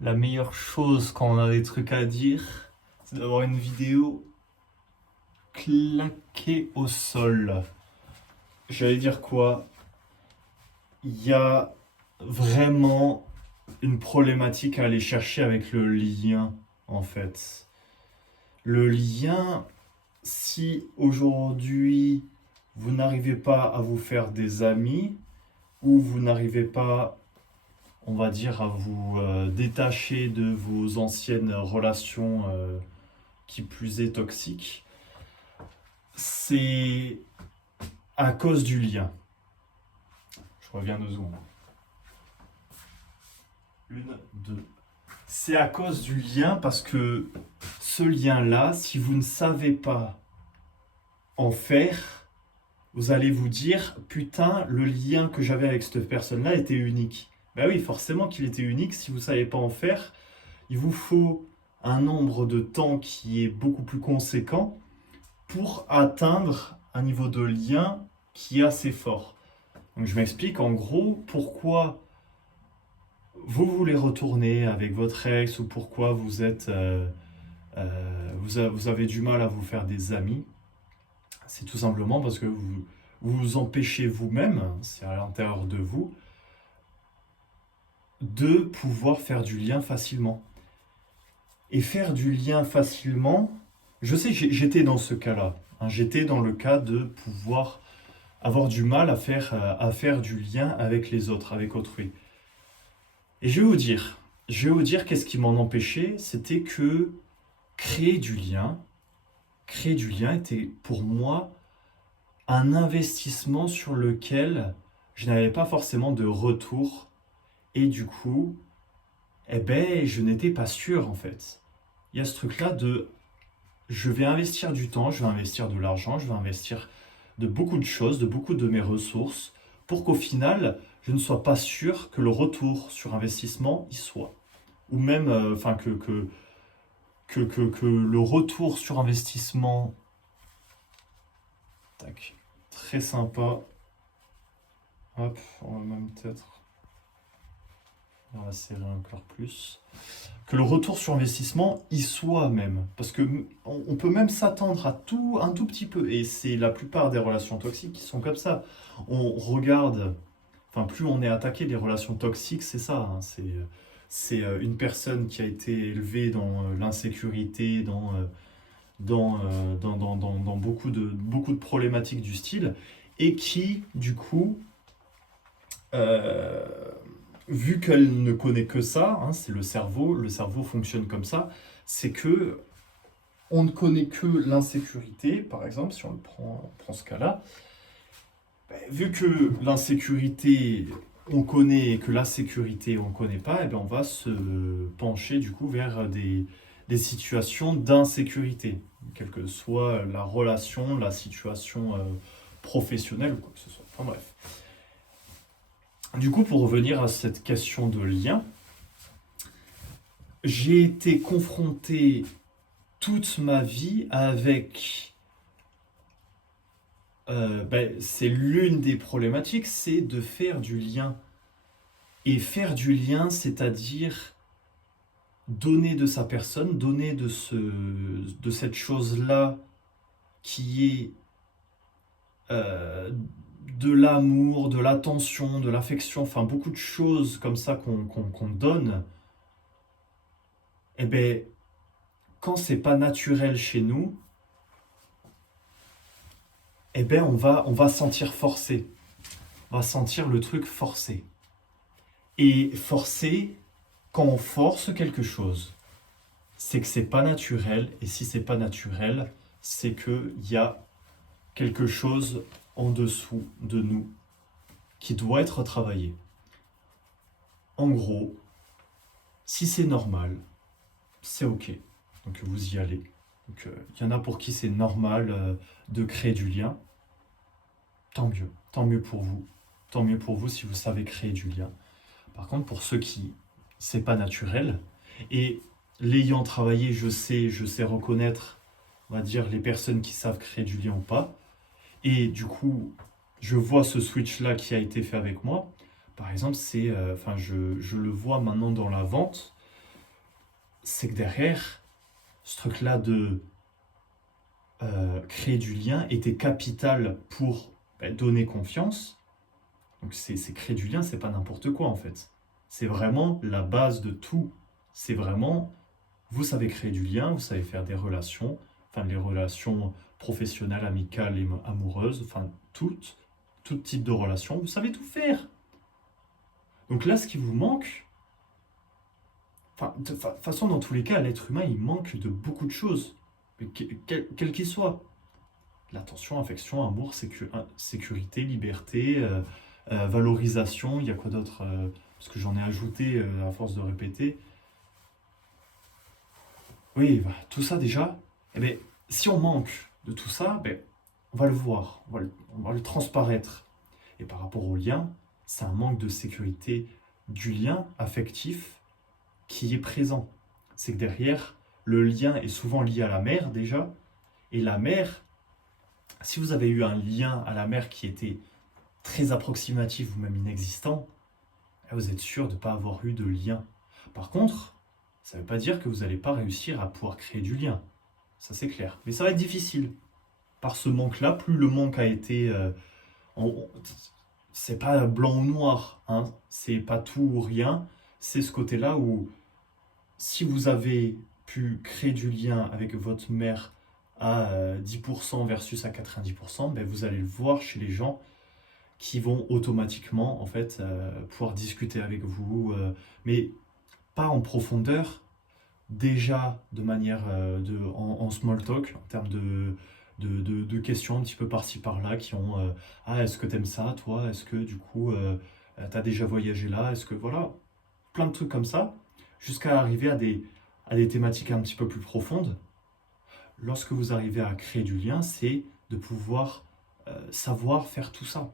La meilleure chose quand on a des trucs à dire, c'est d'avoir une vidéo claquée au sol. J'allais dire quoi? Il y a vraiment une problématique à aller chercher avec le lien, en fait. Le lien, si aujourd'hui vous n'arrivez pas à vous faire des amis, ou vous n'arrivez pas, on va dire, à vous détacher de vos anciennes relations qui plus est toxiques, c'est à cause du lien. Je reviens 2 secondes. Une, deux. C'est à cause du lien parce que ce lien-là, si vous ne savez pas en faire, vous allez vous dire, putain, le lien que j'avais avec cette personne-là était unique. Ben oui, forcément qu'il était unique. Si vous ne savez pas en faire, il vous faut un nombre de temps qui est beaucoup plus conséquent pour atteindre un niveau de lien qui est assez fort. Donc je m'explique en gros pourquoi vous voulez retourner avec votre ex ou pourquoi vous avez du mal à vous faire des amis. C'est tout simplement parce que vous empêchez vous-même, c'est à l'intérieur de vous, de pouvoir faire du lien facilement. Et faire du lien facilement, je sais, j'étais dans ce cas-là. Hein, j'étais dans le cas de pouvoir avoir du mal à faire du lien avec les autres, avec autrui. Et je vais vous dire qu'est-ce qui m'en empêchait, c'était que créer du lien, créer du lien était pour moi un investissement sur lequel je n'avais pas forcément de retour et du coup, eh ben, je n'étais pas sûr en fait. Il y a ce truc-là de je vais investir du temps, je vais investir de l'argent, je vais investir de beaucoup de choses, de beaucoup de mes ressources pour qu'au final, je ne sois pas sûr que le retour sur investissement y soit. Ou même enfin que le retour sur investissement, tac, très sympa. Hop, on va même peut-être on va serrer encore plus. Que le retour sur investissement y soit même. Parce que on peut même s'attendre à tout un tout petit peu. Et c'est la plupart des relations toxiques qui sont comme ça. On regarde, enfin plus on est attaqué des relations toxiques, c'est ça. Hein, c'est une personne qui a été élevée dans l'insécurité, dans beaucoup de problématiques du style, et qui, du coup, euh, vu qu'elle ne connaît que ça, hein, c'est le cerveau fonctionne comme ça, c'est que on ne connaît que l'insécurité, par exemple, si on prend ce cas-là, ben, vu que l'insécurité on connaît et que la sécurité on ne connaît pas, et ben on va se pencher du coup vers des situations d'insécurité, quelle que soit la relation, la situation professionnelle ou quoi que ce soit. Enfin bref. Du coup, pour revenir à cette question de lien, j'ai été confronté toute ma vie avec... ben, c'est l'une des problématiques, c'est de faire du lien. Et faire du lien, c'est-à-dire donner de sa personne, donner de cette chose-là qui est euh, de l'amour, de l'attention, de l'affection, enfin beaucoup de choses comme ça qu'on donne, et ben quand c'est pas naturel chez nous, eh ben on va sentir forcé. On va sentir le truc forcé. Et forcé, quand on force quelque chose, c'est que c'est pas naturel. Et si c'est pas naturel, c'est qu'il y a quelque chose en dessous de nous qui doit être travaillé. En gros, si c'est normal, c'est ok. Donc vous y allez. Donc il y en a pour qui c'est normal de créer du lien. Tant mieux. Tant mieux pour vous. Tant mieux pour vous si vous savez créer du lien. Par contre, pour ceux qui c'est pas naturel, et l'ayant travaillé, je sais reconnaître, on va dire, les personnes qui savent créer du lien ou pas. Et du coup, je vois ce switch-là qui a été fait avec moi. Par exemple, enfin, je le vois maintenant dans la vente. c'est que derrière, ce truc-là de créer du lien était capital pour donner confiance. Donc c'est créer du lien, c'est pas n'importe quoi en fait. C'est vraiment la base de tout. C'est vraiment, vous savez créer du lien, vous savez faire des relations, enfin les relations professionnelles, amicales et amoureuses, enfin tout type de relations, vous savez tout faire. Donc là, ce qui vous manque, enfin, de toute façon, dans tous les cas, l'être humain, il manque de beaucoup de choses, mais quel qu'il soit. L'attention, affection, amour, sécurité, liberté, valorisation, il y a quoi d'autre parce que j'en ai ajouté à force de répéter. Oui, bah, tout ça déjà, eh ben, si on manque de tout ça, ben, on va le voir, on va le transparaître. Et par rapport au lien, c'est un manque de sécurité du lien affectif qui est présent. C'est que derrière, le lien est souvent lié à la mère déjà, et la mère, si vous avez eu un lien à la mère qui était très approximatif ou même inexistant, vous êtes sûr de ne pas avoir eu de lien. Par contre, ça ne veut pas dire que vous n'allez pas réussir à pouvoir créer du lien. Ça c'est clair. Mais ça va être difficile. Par ce manque-là, plus le manque a été... c'est pas blanc ou noir, hein. C'est pas tout ou rien. C'est ce côté-là où si vous avez pu créer du lien avec votre mère à 10% versus à 90%, ben vous allez le voir chez les gens qui vont automatiquement en fait pouvoir discuter avec vous, mais pas en profondeur, déjà de manière en small talk, en termes de questions un petit peu par-ci par-là qui ont ah, est-ce que t'aimes ça toi? Est-ce que du coup t'as déjà voyagé là? Est-ce que voilà, plein de trucs comme ça, jusqu'à arriver à des thématiques un petit peu plus profondes. Lorsque vous arrivez à créer du lien, c'est de pouvoir savoir faire tout ça.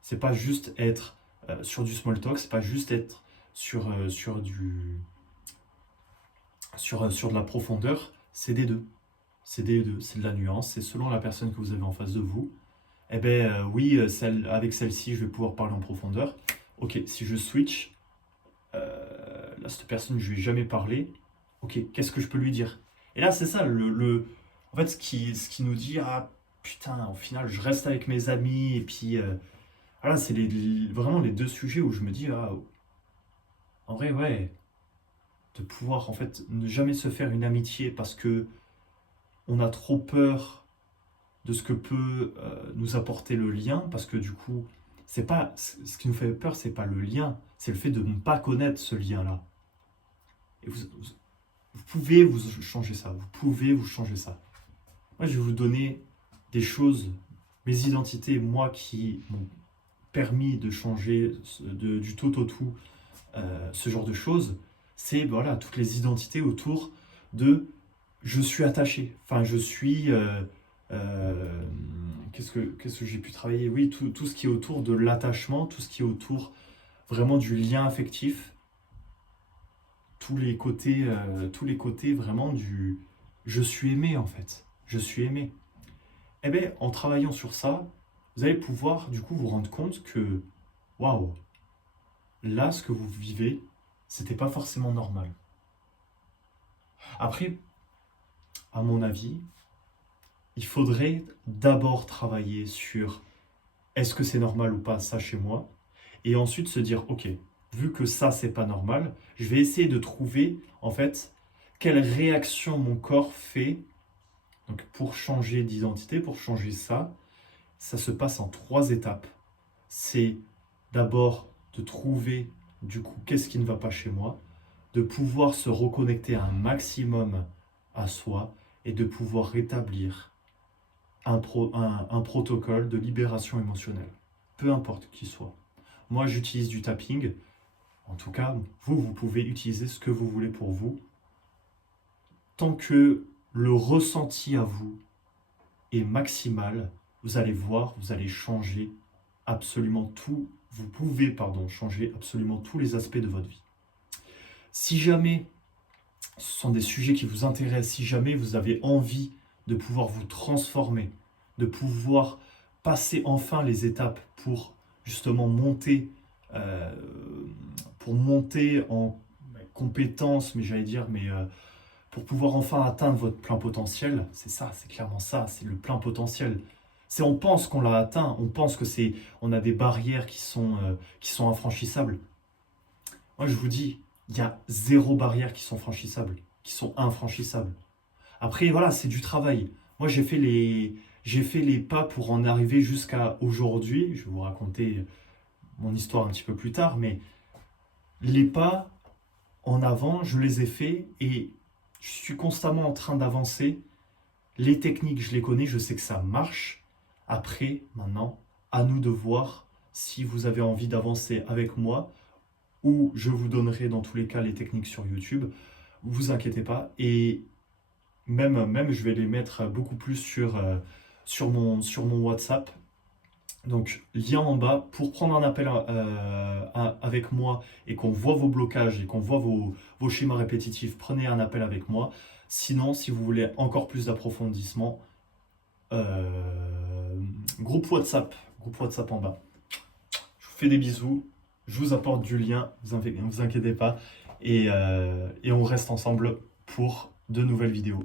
C'est pas juste être sur du small talk, c'est pas juste être sur de la profondeur, c'est des deux. C'est des deux, c'est de la nuance, c'est selon la personne que vous avez en face de vous. Eh bien oui, avec celle-ci, je vais pouvoir parler en profondeur. Ok, si je switch, là, cette personne, je lui ai jamais parlé. Ok, qu'est-ce que je peux lui dire? Et là, c'est ça, en fait, ce qui nous dit, ah putain, au final, je reste avec mes amis, et puis, voilà, c'est vraiment les deux sujets où je me dis, ah, en vrai, ouais, de pouvoir, en fait, ne jamais se faire une amitié parce que on a trop peur de ce que peut nous apporter le lien, parce que du coup, c'est pas, ce qui nous fait peur, c'est pas le lien, c'est le fait de ne pas connaître ce lien-là. Et vous pouvez vous changer ça, vous pouvez vous changer ça. Moi, je vais vous donner des choses, mes identités, moi, qui m'ont permis de changer du tout au tout ce genre de choses. C'est voilà, toutes les identités autour de je suis attaché. Enfin, je suis. Qu'est-ce que j'ai pu travailler? Oui, tout ce qui est autour de l'attachement, tout ce qui est autour vraiment du lien affectif, tous les côtés vraiment du je suis aimé en fait. Je suis aimé. Eh bien, en travaillant sur ça, vous allez pouvoir du coup vous rendre compte que waouh, là, ce que vous vivez, c'était pas forcément normal. Après, à mon avis, il faudrait d'abord travailler sur est-ce que c'est normal ou pas ça chez moi, et ensuite se dire ok, vu que ça c'est pas normal, je vais essayer de trouver en fait quelle réaction mon corps fait. Donc pour changer d'identité, pour changer ça, ça se passe en 3 étapes. C'est d'abord de trouver du coup qu'est-ce qui ne va pas chez moi, de pouvoir se reconnecter un maximum à soi et de pouvoir rétablir un protocole de libération émotionnelle, peu importe qui soit. Moi, j'utilise du tapping. En tout cas, vous pouvez utiliser ce que vous voulez pour vous. Tant que le ressenti à vous est maximal, vous allez voir, vous allez changer absolument tout. Vous pouvez, changer absolument tous les aspects de votre vie. Si jamais ce sont des sujets qui vous intéressent, si jamais vous avez envie de pouvoir vous transformer, de pouvoir passer enfin les étapes pour justement monter, en compétences, mais j'allais dire, pour pouvoir enfin atteindre votre plein potentiel, c'est ça, c'est clairement ça, c'est le plein potentiel. On pense qu'on l'a atteint, on pense on a des barrières qui sont infranchissables. Moi, je vous dis, il y a zéro barrière qui sont franchissables, qui sont infranchissables. Après, voilà, c'est du travail. Moi, j'ai fait les pas pour en arriver jusqu'à aujourd'hui. Je vais vous raconter mon histoire un petit peu plus tard, mais les pas en avant, je les ai faits et je suis constamment en train d'avancer. Les techniques, je les connais, je sais que ça marche. Après, maintenant, à nous de voir si vous avez envie d'avancer avec moi ou je vous donnerai dans tous les cas les techniques sur YouTube. Vous inquiétez pas. Et même je vais les mettre beaucoup plus sur mon WhatsApp. Donc, lien en bas pour prendre un appel avec moi et qu'on voit vos blocages et qu'on voit vos schémas répétitifs. Prenez un appel avec moi. Sinon, si vous voulez encore plus d'approfondissement, groupe WhatsApp en bas. Je vous fais des bisous. Je vous apporte du lien. Ne vous inquiétez pas. Et on reste ensemble pour de nouvelles vidéos.